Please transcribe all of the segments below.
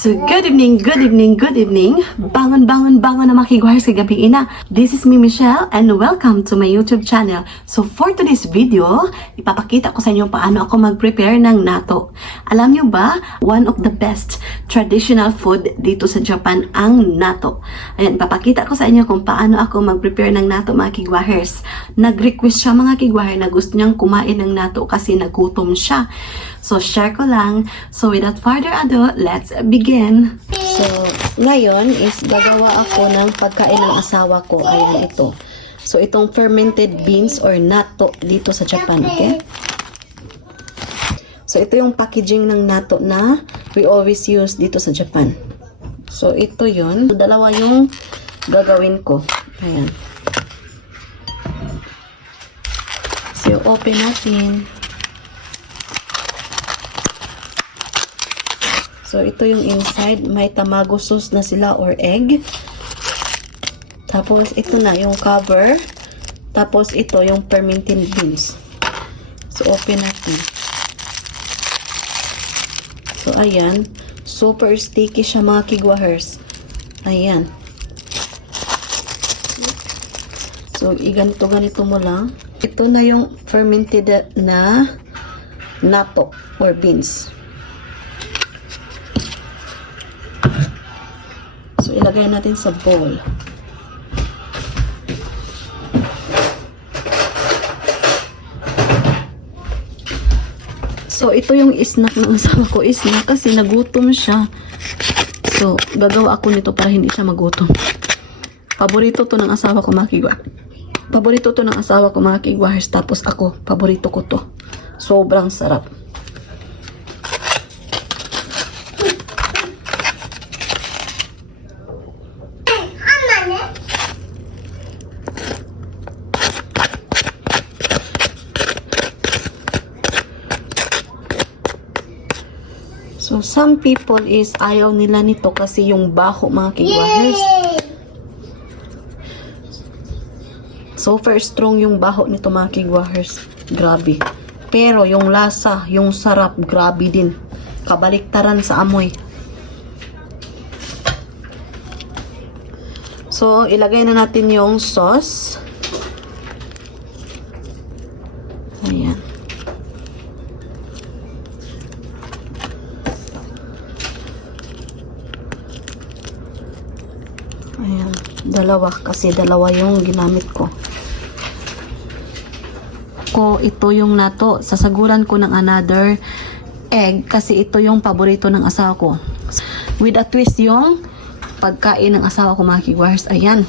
So, good evening, good evening, good evening. Bangon, bangon, bangon na makiguhar sa gabi ina. This is me, Michelle, and welcome to my YouTube channel. So, for today's video, ipapakita ko sa inyo paano ako mag-prepare ng natto. Alam nyo ba, one of the best traditional food dito sa Japan ang natto. Ayan, ipapakita ko sa inyo kung paano ako mag-prepare ng natto, mga kiguahers. Nag-request siya mga kiguaher na gusto niyang kumain ng natto kasi nagutom siya. So, share ko lang. So, without further ado, let's begin. So, ngayon is gagawa ako ng pagkain ng asawa ko. Ayan, ito. So, itong fermented beans or natto dito sa Japan, okay? So, ito yung packaging ng natto na we always use dito sa Japan. So, ito yun. So, dalawa yung gagawin ko. Ayan. So, open natin. So, ito yung inside. May tamago sauce na sila or egg. Tapos, ito na yung cover. Tapos, ito yung fermented beans. So, open natin. So, ayan. Super sticky siya mga kiguahers. Ayan. So, ganito mo lang. Ito na yung fermented na natto or beans. So, ilagay natin sa bowl. So, ito yung snack ng asawa ko. Snack kasi nagutom siya. So, gagawa ako nito para hindi siya magutom. Paborito to ng asawa ko, mga kigwa. Paborito to ng asawa ko, mga kigwahers. Tapos ako, paborito ko to. Sobrang sarap. So, some people is ayaw nila nito kasi yung baho, mga kigwahers. Super strong yung baho nito, mga kigwahers. Grabe. Pero yung lasa, yung sarap, grabe din. Kabaliktaran sa amoy. So, ilagay na natin yung sauce. Ayan. Ayan, dalawa kasi dalawa yung ginamit ko. Ito yung natto. Sasaguran ko ng another egg kasi ito yung paborito ng asawa ko. With a twist yung pagkain ng asawa ko, mga kigwahers. Ayan.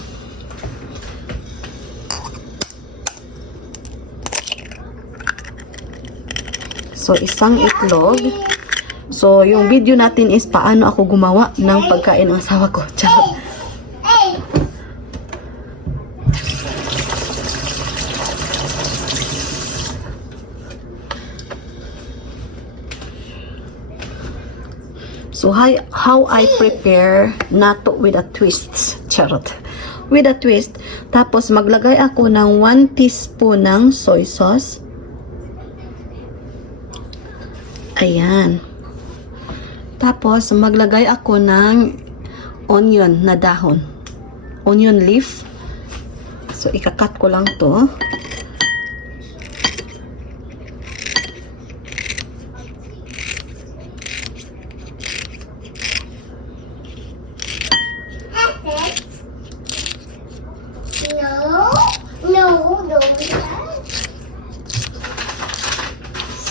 So, isang itlog. So, yung video natin is paano ako gumawa ng pagkain ng asawa ko. Charot. So, how I prepare natto with a twist. Charot. With a twist. Tapos, maglagay ako ng 1 teaspoon ng soy sauce. Ayan. Tapos, maglagay ako ng onion na dahon. Onion leaf. So, ikakat ko lang to.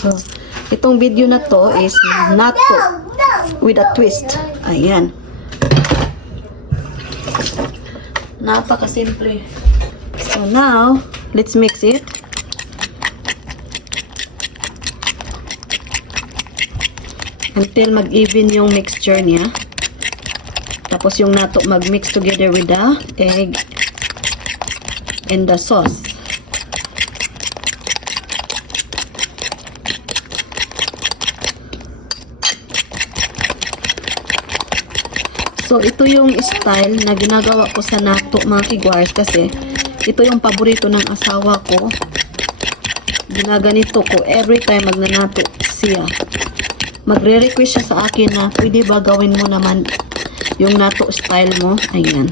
So, itong video na to is natto with a twist. Ayan. Napakasimple. So now, let's mix it. Until mag-even yung mixture niya. Tapos yung natto mag-mix together with the egg and the sauce. So, ito yung style na ginagawa ko sa natto, mga kigwars, kasi ito yung paborito ng asawa ko. Ginaganito ko every time magnanato siya. magre-request siya sa akin na pwede ba gawin mo naman yung nato style mo. Ayan.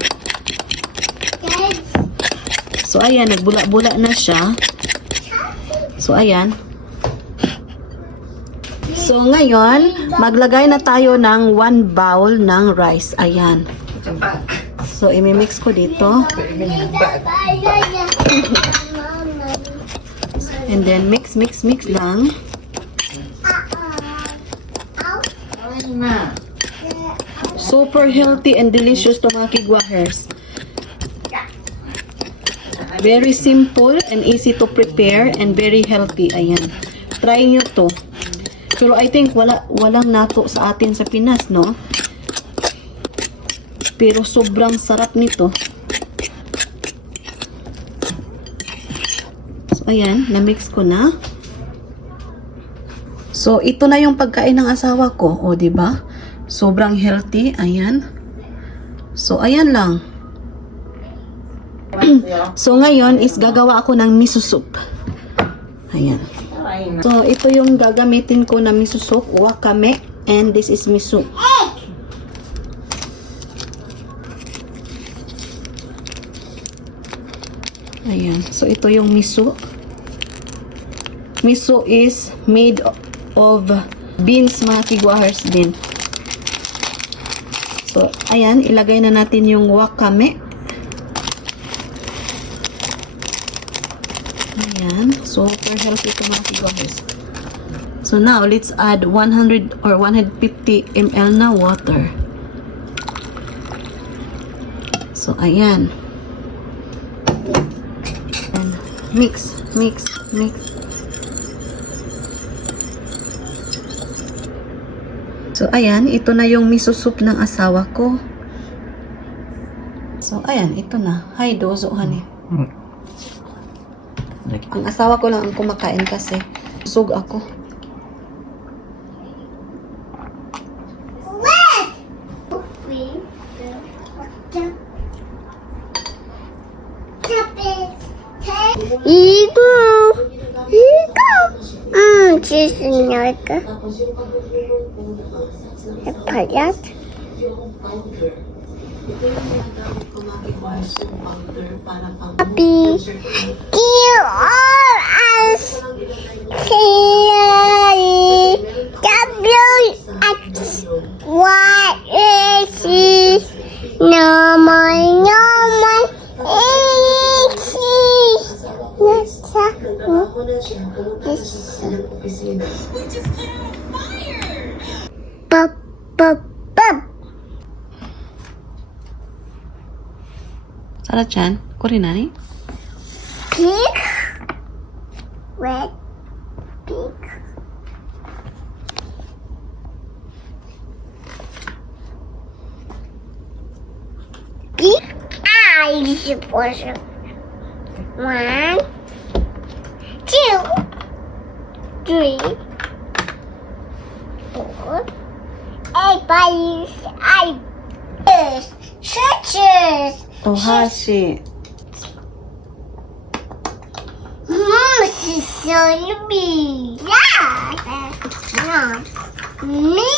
So, ayan, nagbula-bula na siya. So, ayan. So, ngayon, maglagay na tayo ng 1 bowl ng rice. Ayan. So, imimix ko dito. And then, mix lang. Super healthy and delicious to mga kigwahers. Very simple and easy to prepare and very healthy. Ayan. Try nyo to. Pero I think walang nato sa atin sa Pinas, no? Pero sobrang sarap nito. So, ayan. Na-mix ko na. So, ito na yung pagkain ng asawa ko. O, diba? Sobrang healthy. Ayan. So, ayan lang. So, ngayon is gagawa ako ng miso soup. Ayan. So, ito yung gagamitin ko na miso soup. Wakame. And this is miso. Ayan. So, ito yung miso. Miso is made of beans, mga kigwahers din. So, ayan. Ilagay na natin yung wakame. Ayan. Super healthy ito, mga kigwahers. So, now, let's add 100 or 150 ml na water. So, ayan. And mix. So, ayan. Ito na yung miso soup ng asawa ko. So, ayan. Ito na. Hi, dozo, honey. Ang asawa ko lang ang kumakain kasi busog ako. Честненько. Понятно. Happy. Kill all us. W-X. Y-A-C. No more. Pop. Sarah-chan, korinani? Pig. Red pig. Pig eyes. 1, 2, 3, 4. Eyes. Churches. Ohashi. She's so yummy. Yeah. Me.